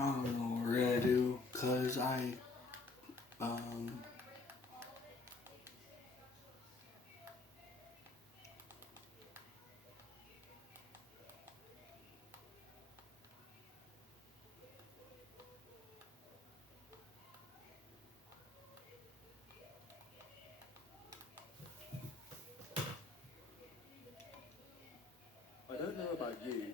I don't know what we're gonna do, cause um, I don't know about you.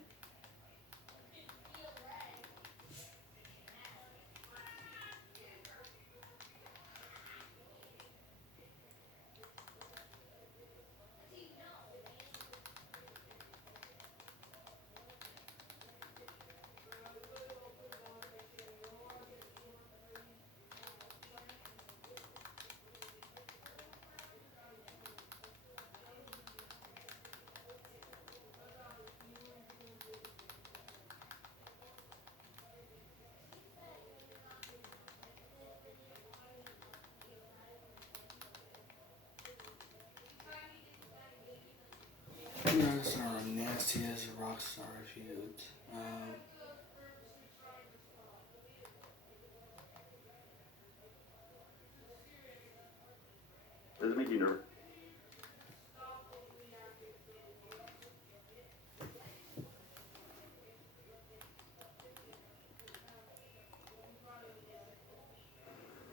you guys are nasty as a rockstar feuds. Does it make you nervous?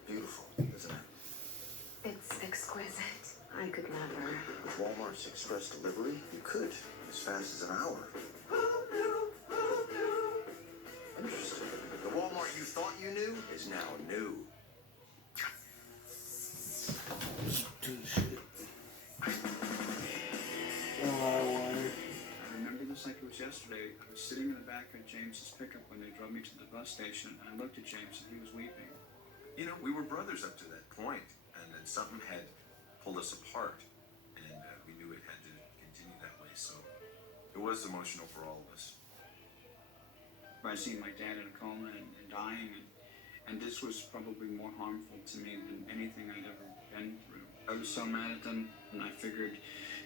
Beautiful, isn't it? It's exquisite. I could never. With Walmart's express delivery, you could, as fast as an hour. Interesting. The Walmart you thought you knew is now new. Do shit. A lot of water. I remember this like it was yesterday. I was sitting in the back of James's pickup when they drove me to the bus station, and I looked at James and he was weeping. You know, we were brothers up to that point, and then something had pulled us apart, and we knew it had to continue that way, so it was emotional for all of us. I seen my dad in a coma and dying, and this was probably more harmful to me than anything I'd ever been through. I was so mad at them, and I figured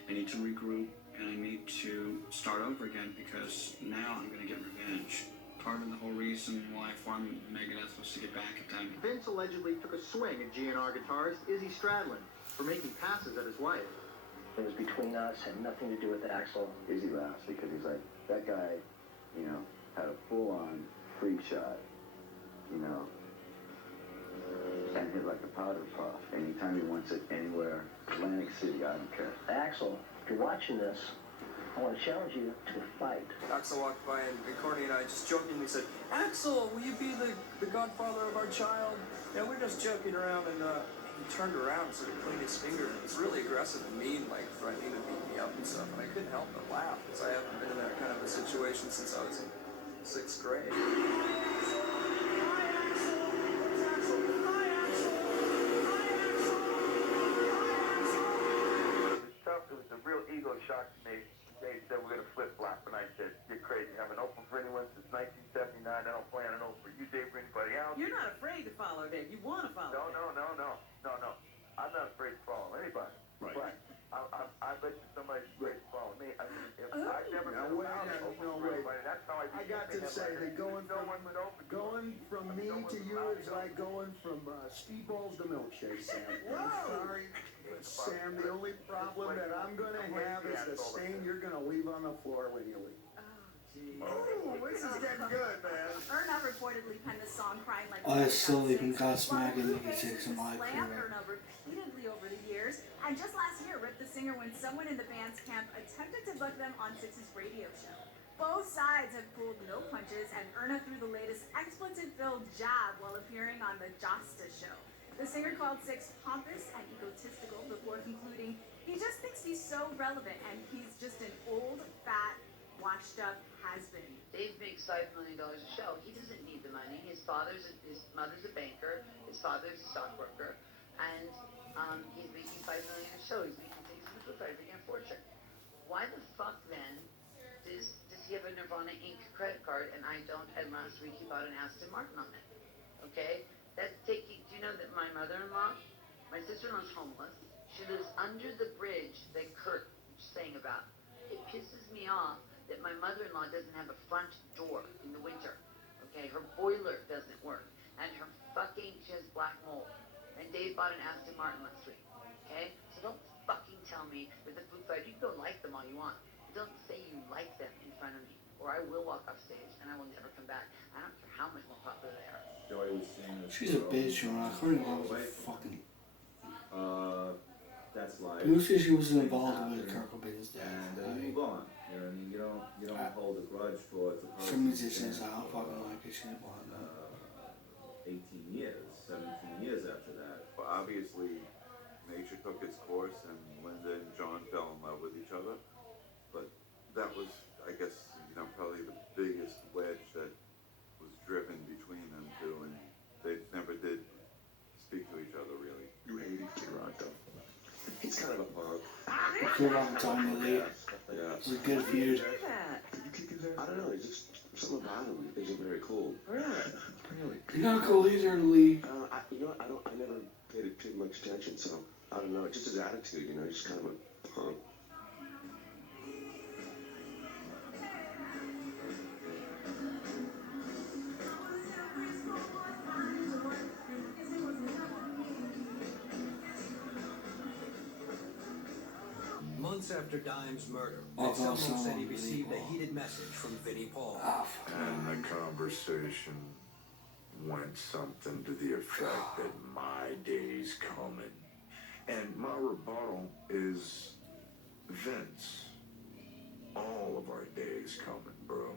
I need to regroup, and I need to start over again, because now I'm going to get revenge. Part of the whole reason why I formed Megadeth was to get back at them. Vince allegedly took a swing at GNR guitarist Izzy Stradlin for making passes at his wife. It was between us, had nothing to do with Axl. Izzy laughs because he's like, that guy, you know, had a full-on freak shot, you know, and hit like a powder puff. Anytime he wants it anywhere, Atlantic City, I don't care. Axl, if you're watching this, I want to challenge you to a fight. Axl walked by and Courtney and I just jokingly said, "Axl, will you be the godfather of our child?" Yeah, we're just joking around, and he turned around and sort of cleaned his finger. It was really aggressive and mean, like threatening to beat me up and stuff, and I couldn't help but laugh, because I haven't been in that kind of a situation since I was in 6th grade. It was a real ego shock to me. They said we're gonna flip flop, and I said, "You're crazy. I haven't opened for anyone since 1979. I don't plan on opening for you, Dave, or anybody else." You're not afraid to follow Dave. You want to follow No, Dave. no. I'm not afraid to follow anybody. Right. But I bet you somebody's afraid to follow me. I mean, if I've never Now, been wait, allowed to open no, for wait. anybody, that's how I I got to say that going from me to you is like going from speedballs to milkshakes, Sam. I'm sorry, but Sam, the only problem that I'm gonna have is the stain you're gonna leave on the floor when you leave. Oh, this is getting good, man. Erna reportedly penned a song crying like I a still baby even got while smacked and Blue he takes Faces some life slammed for it. Erna repeatedly over the years, and just last year ripped the singer when someone in the band's camp attempted to book them on Six's radio show. Both sides have pulled no punches, and Erna threw the latest expletive-filled jab while appearing on the Josta show. The singer called Six pompous and egotistical before concluding he just thinks he's so relevant, and he's just an old, fat, washed-up has-been. Dave makes $5 million a show. He doesn't need the money. His mother's a banker. His father's a stockbroker, and he's making $5 million a show. He's making things with $5 million a fortune. Why the fuck then does he have a Nirvana Inc. credit card and I don't? And last week he bought an Aston Martin on it. Okay, that's taking. Do you know that my mother-in-law, my sister-in-law's homeless. She lives under the bridge that Kurt sang about. It pisses me off that my mother-in-law doesn't have a front door in the winter, Okay, her boiler doesn't work. And her she has black mold. And Dave bought an Aston Martin last week. Okay? So don't fucking tell me that the Foo Fighters, you can go like them all you want. But don't say you like them in front of me. Or I will walk off stage and I will never come back. I don't care how much more popular they are. Joy was saying this. She's a bitch, you know. Courtney Love was a fucking. That's life. People say she was involved with Kurt Cobain's death. And you move on. You know what I mean? You don't hold a grudge towards a person. Some musicians I don't fucking like it. She's blonde. 18 years, 17 years after that. Well, obviously, nature took its course, and Linda and John fell in love with each other. But that was, I guess, probably the biggest wedge that was driven between them two, and they never did speak to each other really. You hated Kid Rock, though. He's kind of a punk. Kid Rock Tommy Lee. Yeah. It's a good feud. Did you kick his ass? I don't know. He's just something about him isn't very cool. Really? You're not cool either, Lee. I never paid much attention, so I don't know. Just his attitude, just kind of a punk. Months after Dime's murder, Oh, someone someone said he Vinnie received a Paul. heated message from Vinnie Paul. And the conversation went something to the effect that my day's coming. And my rebuttal is, Vince, all of our days coming, bro.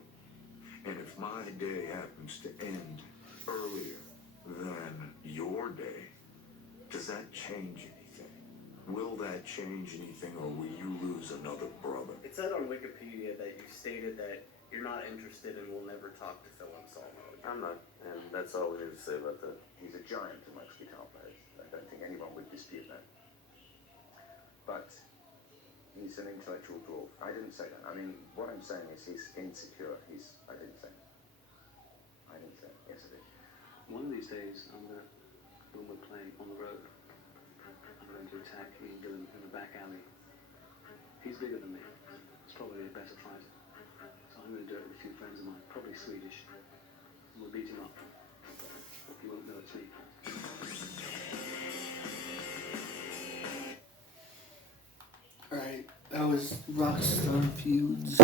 And if my day happens to end earlier than your day, does that change anything? Will that change anything, or will you lose another brother? It said on Wikipedia that you stated that you're not interested and will never talk to Phil Anselmo. I'm not, and that's all we need to say about that. He's a giant amongst guitar players. I don't think anyone would dispute that. But he's an intellectual dwarf. I didn't say that. I mean, what I'm saying is he's insecure. I didn't say that. I didn't say that. Yes, I did. One of these days, when we're playing on the road, I'm going to attack Ian Gillan in the back alley. He's bigger than me. He's probably a better fighter. So I'm going to do it with a few friends of mine, probably Swedish. And we'll beat him up. He won't know it's me. Alright, that was Rockstar Feuds.